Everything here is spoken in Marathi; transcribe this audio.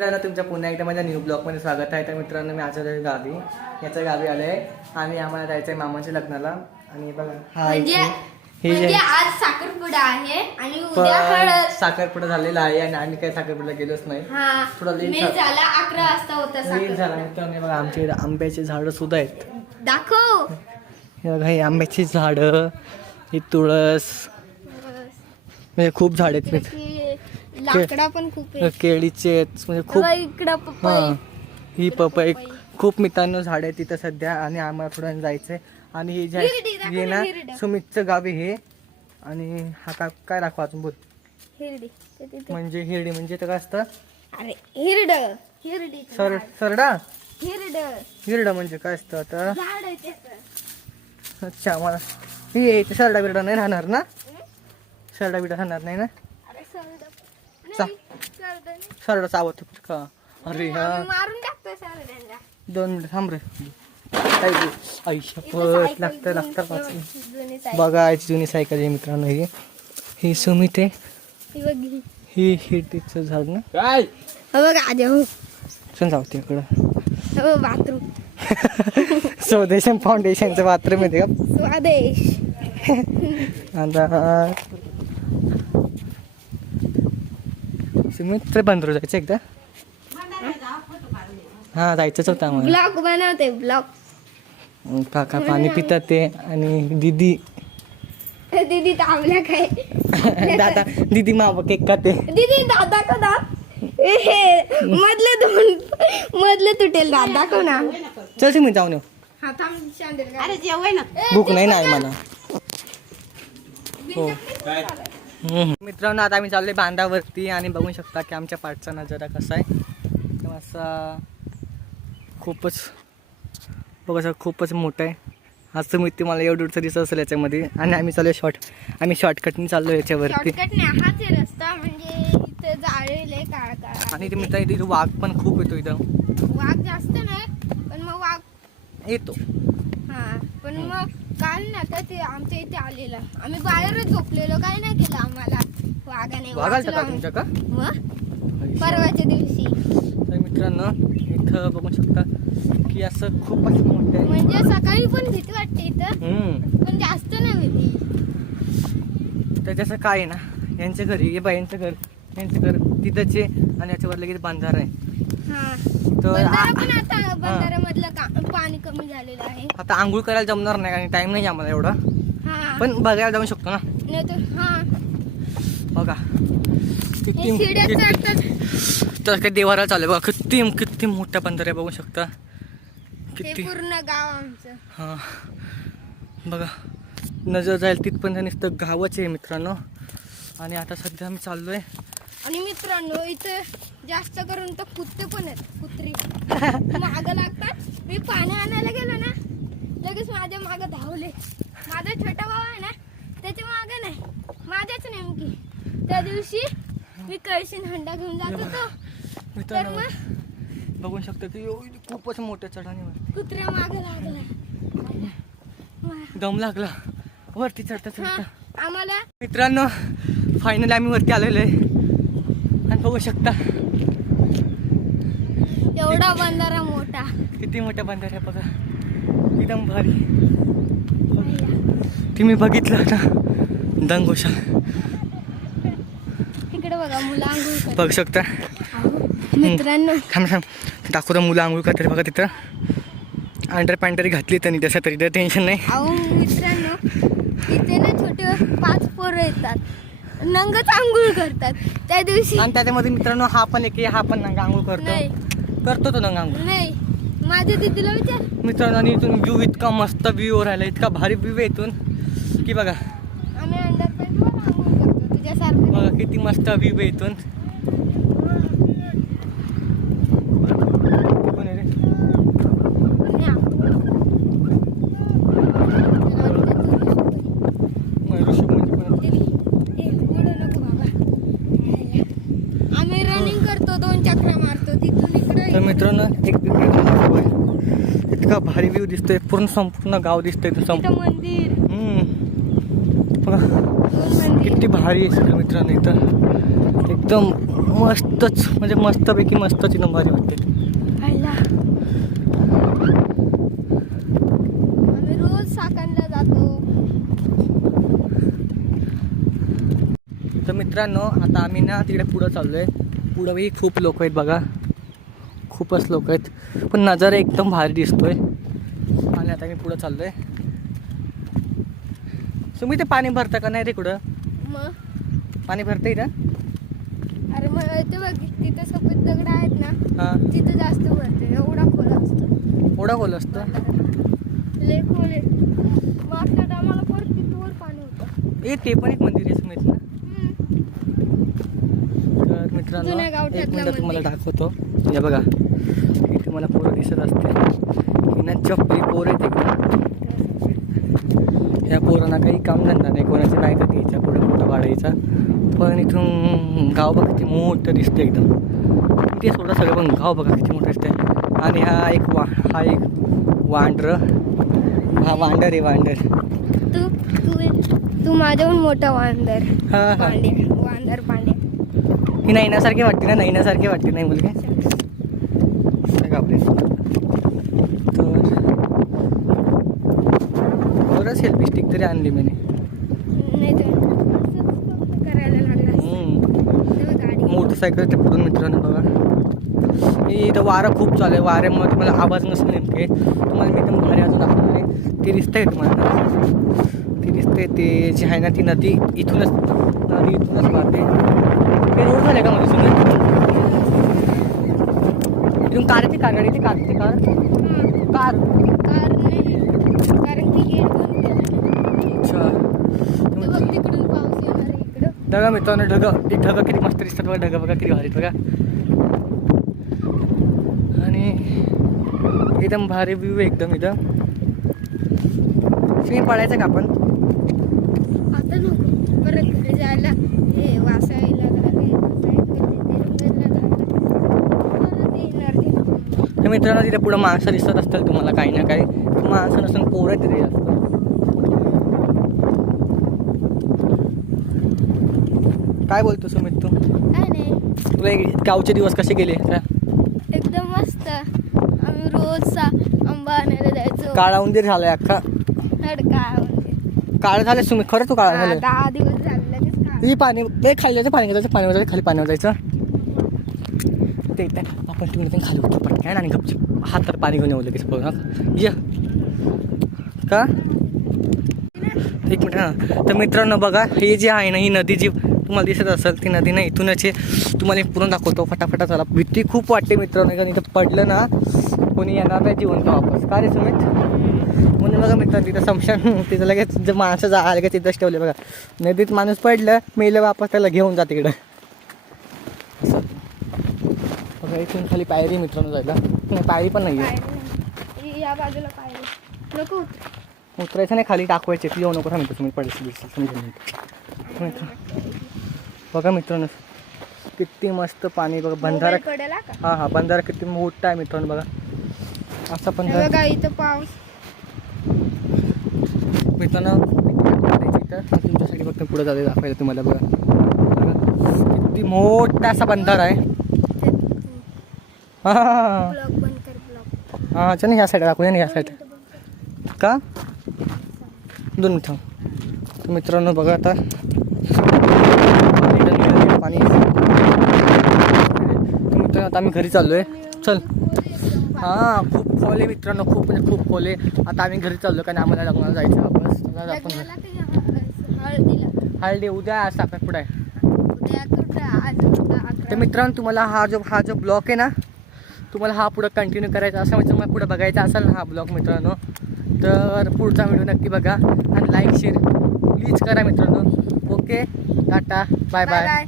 मित्रांनो तुमच्या पुन्हा एकदा माझ्या न्यू ब्लॉगमध्ये स्वागत आहे. तर मित्रांनो मी आज आलो गावी याच्या गावी आलो आहे आणि आम्हाला जायचं आहे मामाच्या लग्नाला. आणि बघा हा म्हणजे हे जे म्हणजे आज साखरपुडा आहे आणि उद्या पण हळद. साखरपुडा झालेला आहे आणि आम्ही काही साखरपुडा गेलोच नाही. हा थोडा झाला. अकरा वाजता होता लेट झाला. साखर मित्रांनो बघा आमच्या इकडे आंब्याची झाडं सुद्धा आहेत. दाखव. हे बघा ही आंब्याची झाडं ही तुळस. म्हणजे खूप झाड आहेत. मित्र लाकडा पण खूप आहे केळीचे आहेत. म्हणजे खूप बघा इकडं हा. पपई ही पपई. खूप मित्रांनो झाड आहे तिथं सध्या आणि आम्हाला थोडं जायचंय. आणि हे जे आहे- हिरडी दाखव हे ना, हिरडं. सुमितचं गाव आहे हे. आणि हा का काय दाखवा अजून बोल. हिरडी. ते तिथे. म्हणजे हिरडी म्हणजे तर काय असतं? अरे हिरड. हिरडी सर सरडा? हिरड. हिरडं म्हणजे काय असतं आता? झाड आहे त्याचं. अच्छा मला हे ते सरडा बिरडा नाही राहणार ना? सरडा बिरडा राहणार नाही ना? अरे सरड चा. सरड चावत का? अरे हा. आम्ही मारून टाकतो सरड्यांना दोन मिनिट थांब रे सायकल लागतं लागतं पाच. बघा याची जुनी सायकल आहे मित्रांनो ही. ही सुमित आहे. ही ही. हिरटीचं झाड ना. काय? हो बघ आधी हो. चल जाऊ तिकडं हो बाथरूम. स्वदेशन फाउंडेशनचं बाथरूम येते का? स्वादेश. आता सुमित तर बंदरो जायचं एकदा? हा जायचंच होतं आम्हाला. ब्लॉग बनवते ब्लॉग काका पाणी पितात ते आणि दिदी. दीदी तावल्या काय? दादा दिदी मावा केक खाते. दीदी दादा का ए हे मधले दोन मधले तुटेल दादा को ना? चल सुमित जाऊन येऊ. हा अरे जेवय ना. भूक नाही नाही मला. हो. हम्म. मित्रांनो आता आम्ही चाललोय बांधावरती आणि बघू शकता की आमच्या पाठचा नजारा कसा आहे. असा खूपच बघा खूपच मोठं आहे. आज तुम्ही ते मला एवढं दिसत असेल याच्यामध्ये. आणि आम्ही चाललो शॉर्ट आम्ही शॉर्टकटनी चाललो याच्यावरती. म्हणजे आणि ते मित्रांनो इथे वाघ पण खूप येतो इथं. वाघ जास्त नाही पण मग वाघ येतो. हा पण मग काल ना तर ते आमच्या इथे आलेलं. आम्ही बाहेरच झोपलेलो काय नाही केलं आम्हाला. वाघाने वाघ आलता का वाचलं तुमच्या का? मग परवाच्या दिवशी. तर मित्रांनो इथं बघू शकता की असं खूप असं मोठं आहे. म्हणजे सकाळी पण भीती वाटते इथं. हम्म. पण जास्त नाही भीती. तर जसं काय आहे ना यांच्या घरी हे बाई यांचं घर यांचं घर तिथंच आहे आणि याच्यावर लगेच बांधार आहे. तर बंधारा आ- पण आता बंधाऱ्यामधलं का- पाणी कमी झालेलं आहे. आता आंघोळ करायला जमणार नाही आणि टाइम नाही आम्हाला एवढा. हा. पण बघायला जाऊ शकतो ना. नाही तर हा. बघा. हे किती शिड्या किती- चढतात तर काय देवाला चालू आहे बघा. किती किती मोठा बंधार आहे बघू शकता. किती पूर्ण गाव आमचं. हा. बघा. नजर जाईल तिथपर्यंत नुसतं गावच आहे मित्रांनो. आणि आता सध्या आम्ही चाललोय आणि मित्रांनो इथे जास्त करून तर कुत्ते पण आहेत कुत्री. माग लागतात. मी पाणी आणायला गेलो ना लगेच माझ्या माग धावले. माझा छोटा भाऊ आहे ना त्याच्या माग नाही. माझ्याच नेमकी. त्या दिवशी मी कळशीन हंडा घेऊन जात होतो. तर मग बघू शकता की खूपच मोठ्या चढाणीवर कुत्र्या माग लागला दम लागला. वरती चढता चढता. आम्हाला मित्रांनो फायनली आम्ही वरती आलेलो आहे. आणि बघू शकता. एवढा बंधारा मोठा. किती मोठा बंधार आहे बघा. एकदम भारी. तुम्ही बघितलं ना? दंगोशा तिकडे बघा मुलं आंघोळ. बघू शकता. मित्रांनो. थांब थांब. दाखवतो मुलं आंघोळ करतात बघा तिथं. अंडर पॅन्ट तरी घातली त्यांनी त्यासाठी तरी टेन्शन नाही. मित्रांनो इथे ना छोटे पाच पोरं येतात. नंगच आंघोळ करतात. त्या दिवशी आणि त्याच्यामध्ये मित्रांनो हा पण एक आहे, हा पण नंगा आंघोळ नाही. करतो करतो तो नंगा आंघोळ. नाही. माझ्या दिदीला विचार. मित्रांनो आणि इथून व्ह्यू इतका मस्त व्ह्यू राहिला इतका भारी व्ह्यू आहे इथून. की बघा. आम्ही अंडर आंघोळ करतो. तुझ्यासारखं बघा किती मस्त व्ह्यू आहे इथून कोण आहे रे? नाही आंघोळ. मग ऋषभ म्हणजे कोण आहे? दीदी, ए, पुढे नको बाबा आम्ही रनिंग करतो दोन चक्रा मारतो तिथून इकडे तर मित्रांनो एक इतका भारी व्ह्यू दिसतोय पूर्ण संपूर्ण गाव दिसतंय तिथं संपूर्ण मंदिर. हम्म. किती भारी आहे सगळं मित्रांनो इथं. एकदम मस्तच म्हणजे मस्तपैकी मस्तच एकदम भारी वाटते रोज जातो. तर मित्रांनो आता आम्ही ना तिकडे पुढं चाललो आहे पुढंही खूप लोक आहेत बघा. खूपच लोक आहेत. पण नजारा एकदम भारी दिसतोय. आणि आता मी पुढं चाललो आहे तुम्ही ते पाणी भरता का नाही रे कुठं? मग? पाणी भरतं इथं? अरे मग ते बघ तिथे सफेद दगड आहेत ना तिथं जास्त भरते एवढा खोला असतो. एवढं खोल असतं लय खोल आहे. मागच्या टायमाला परत तिथवर पाणी होतं. ए ते पण एक मंदिर आहे सुमित ना हम्म. तर मित्रांनो एक मिनिट तुम्हाला. दाखवतो. हे बघा इथे मला पोरं दिसत असते ही ना चपली पोरं आहेत इकडं. या पोरांना काही काम धंदा नाही कोणाचं नाही का घ्यायचा पुढे मोठं वाढायचा. पण इथून गाव बघा किती मोठं दिसतं एकदम. ते सोडा सगळं पण गाव बघा किती मोठं दिसतंय. आणि हा एक वा हा एक वांडर हा वांडर आहे वांडर तू तू तू माझ्याहून मोठा वांदर हा हा. ही नैनासारखी वाटते ना नैनासारखी वाटते नाही मुलगी तर सेल्फी स्टिक तरी आणली मी. नाही तर असंच करायला लागला तेव्हा गाडी मोटरसायकल ते पुढून मित्रांनो बघा. हे इथं वारं खूप चालू आहे. वाऱ्यामुळे तुम्हाला आवाज नसेल नेमके. तुम्हाला मी एकदम भारी अजून दाखवणार आहे. ते दिसतंय तुम्हाला. ते दिसतंय ते जे आहे ना ती नदी इथूनच नदी इथूनच वाहते. ते रोड झाले का मध्ये तुम्ही इथून कार येते कार गाडी येते कार येते कार. कार. ते ढगा मित्रांनो ढग. ते ढग किती मस्त दिसतात बघा ढग बघा किती भारी बघा. आणि एकदम भारी व्ह्यू आहे एकदम इथं. तुम्ही पडायचं का आपण? आता नको. परत जायला. हे वासायला जायला परत येणार ते. तर मित्रांनो तिथे पुढं माणसं दिसत असतील तुम्हाला काही ना काही. माणसं नसून पोरं तिथे जास्त. काय बोलतो सुमित तू? काय नाही तुला गावचे दिवस कसे गेले? एकदम मस्त. आम्ही रोज आंबा आणायला जायचो. काळा उंदीर झालाय अख्खा. काळ झाले सुमित खरं तू काळा झालं दहा दिवस झाले ही पाणी ते खाली जायचं पाणी जायचं पाणी खाली पाण्यावर जायचं. ते ते आपण तिकडे पण खाली उठतो पटकन आणि गपचूप. हात तर पाणी घेऊन येऊ लगेच पळून हा. ये. का? एक मिनिट हां. तर मित्रांनो बघा हे जे आहे ना ही नदी जी तुम्हाला दिसत असेल ती नदी ना इथूनच आहे. तुम्हाला एक पूर्ण दाखवतो फटाफटा चला. भीती खूप वाटते मित्रांनो कारण इथं पडलं ना कोणी येणार नाही जिवंत वापस. का रे सुमित? म्हणून बघा मित्रांनो तिथं समशान तिथं लगेच माणसं जा लगेच तिथंच ठेवले बघा. नदीत माणूस पडलं मेलं वापस त्याला घेऊन जा तिकडं असं. बघा इथून खाली पायरी मित्रांनो जायला. नाही पायरी पण नाही आहे पायरी नाही. या बाजूला पायरी. नको उतरायचं नाही खाली टाकवायचे. ती येऊ नको सांगतो तुम्ही घे. मित्र बघा मित्रांनो किती मस्त पाणी बघा बंधारा हा हा हा बंधारा किती मोठा आहे मित्रांनो बघा. असा बघा इथं पाऊस. मित्रांनो इथं तुमच्यासाठी फक्त पुढे जाते दाखवायला तुम्हाला बघा. किती मोठा असा बंधारा आहे. हा हा, हा. हा नाही ह्या साईड दाखवूया ना ह्या साईड का? दोन मिनिटं तर मित्रांनो बघा आता. पाणी. मित्रांनो आता आम्ही घरी चाललो आहे चल. हां खूप खोल आहे मित्रांनो खूप म्हणजे खूप खोल आहे. आता आम्ही घरी चाललो कारण आम्हाला लग्नाला जायचं वापस आपण हळदी उद्या आज साखर पुढे आहे. तर मित्रांनो तुम्हाला हा जो हा जो ब्लॉक आहे ना तुम्हाला हा पुढं कंटिन्यू करायचा असं म्हणजे तुम्हाला पुढं बघायचा असेल ना हा ब्लॉग मित्रांनो तर पुढचा व्हिडिओ नक्की बघा आणि लाईक शेअर प्लीज करा मित्रांनो. Okay tata bye bye bye bye